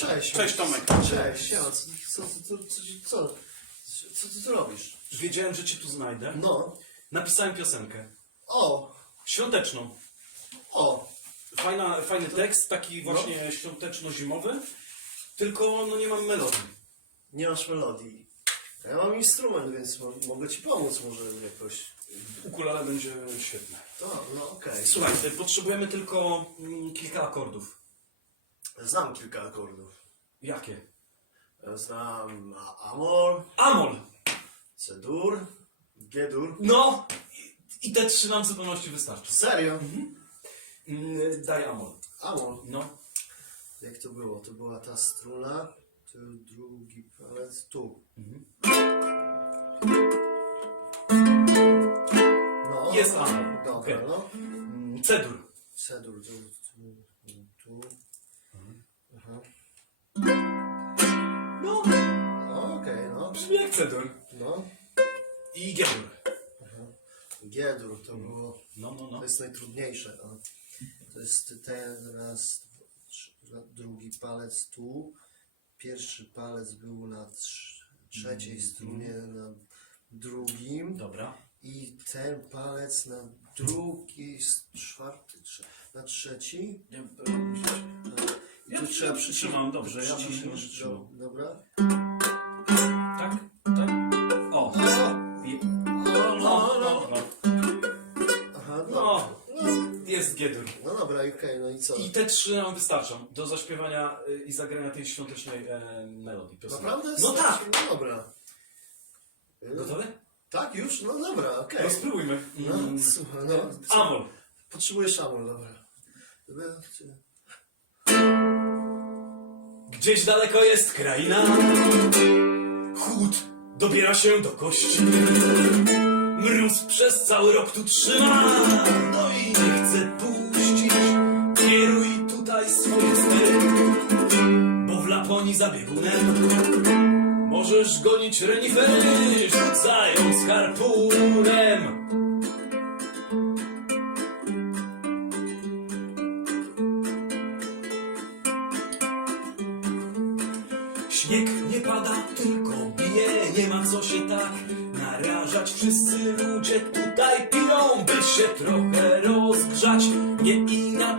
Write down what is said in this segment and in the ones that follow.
Cześć Tomek. No, Cześć. Tomek. Cześć. Ja, co, co, co, co, co, co ty tu robisz? Wiedziałem, że cię tu znajdę. No. Napisałem piosenkę. O, Świąteczną. o. Fajna, fajny tekst, taki właśnie świąteczno-zimowy. Tylko no nie mam melodii. Nie masz melodii. Ja mam instrument, więc mo- mogę ci pomóc może jakoś. Ukulele będzie świetne. To, no okej. Słuchaj, y, potrzebujemy tylko mm, kilka akordów. Znam kilka akordów. Jakie? Znam A- Amor, Amol! C-dur, G-dur. No! I, I te trzy nam w zupełności wystarczą. Serio? Mm, Daj Amol. Amor. No. Jak to było? To była ta struna, tu drugi palec, tu. No. Jest Amol. Dobra, Okej. no. Mm, C-dur. Cedur, tu, tu, tu. Jak C-dur. No. I G-dur. G-dur to było, No, no, no. to jest najtrudniejsze. No. To jest ten raz, trzy, drugi palec tu. Pierwszy palec był na trz, trzeciej strunie, na drugim. Dobra. I ten palec na drugi, s- czwarty, trze- na trzeci. Ja, I Ja tu trzeba przytrzymam, dobrze, ja przycisnąć, przytrzymał. do- Dobra. No dobra, okej, no i co? I te trzy nam wystarczą do zaśpiewania y, i zagrania tej świątecznej e, melodii piosenki. Naprawdę? No tak! No dobra. Y, Gotowy? Tak, już? No dobra, okej. No spróbujmy. No, Mm, słuchaj, no. Amol. Potrzebujesz amol, dobra. Gdzieś daleko jest kraina. Chłód dobiera się do kości. Mróz przez cały rok tu trzyma. No i nie chce puścić. Swoje stery. Bo w Laponii za biegunem możesz gonić renifery, rzucając harpunem. Śnieg nie pada, tylko bije, nie ma co się tak narażać. Wszyscy ludzie tutaj piją, by się trochę rozgrzać. Nie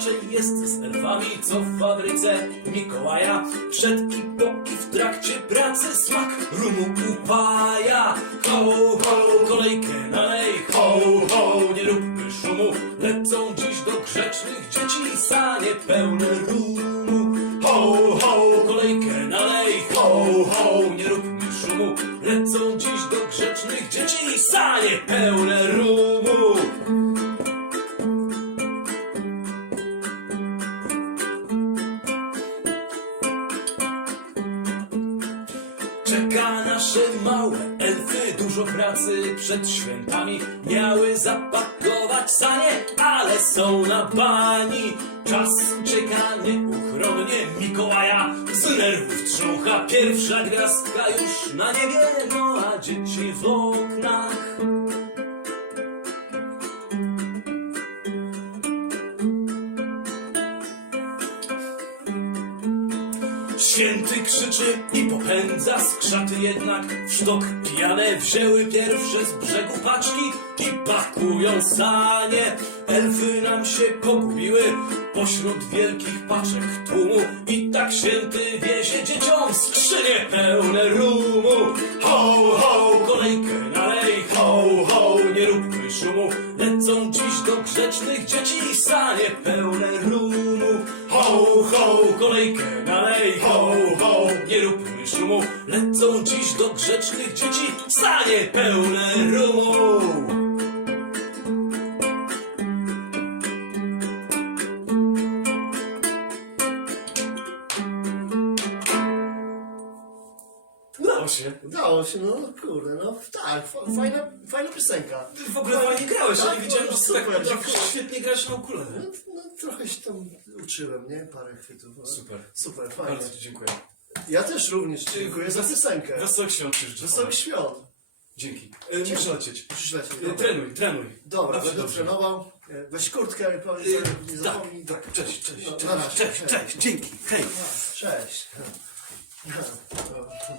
inaczej jest z elfami, co w fabryce Mikołaja. Przed i po i w trakcie pracy smak rumu upaja. Ho, ho, kolejkę nalej, ho, ho, nie róbmy szumu. Lecą dziś do grzecznych dzieci sanie pełne rumu. Ho, ho, kolejkę nalej, ho, ho, nie róbmy szumu. Lecą dziś do grzecznych dzieci sanie pełne rumu. Nasze małe elfy, dużo pracy przed świętami. Miały zapakować sanie, ale są na bani. Czas ucieka nieuchronnie, Mikołaja z nerwów trzącha. Pierwsza gwiazdka już na niebie, no a dzieci w oknach. Święty krzyczy i popędza skrzaty jednak w sztok pijane wzięły pierwsze z brzegu paczki i pakują sanie. Elfy nam się pogubiły pośród wielkich paczek tłumu i tak święty wiezie dzieciom skrzynie pełne rumu. Ho, ho, grzecznych dzieci sanie pełne rumu. Ho, ho, kolejkę nalej, ho, ho, nie róbmy szumu. Lecą dziś do grzecznych dzieci sanie pełne rumu. Udało się. Udało się, no kurde, no tak, fa- fajna, fajna piosenka. Ty w ogóle fajnie grałeś, Tak, nie wiedziałem, no, że super, tak tak. świetnie grać na No, ukulele. no trochę się tam uczyłem, nie? Parę chwytów. ale Super. Super, fajnie. Bardzo ci dziękuję. Ja też również dziękuję za piosenkę. Wesołych świąt życzę. Wesołych świąt. Dzięki. E, muszę lecieć. Musisz lecieć. E, Dobra, trenuj, trenuj. dobra Dobrze, będę dobrze. trenował. E, Weź kurtkę, powiedz, E, nie tak, zapomnij. tak, cześć, cześć, No, cześć, na razie. cześć, cześć, dzięki, hej. Cześć. No,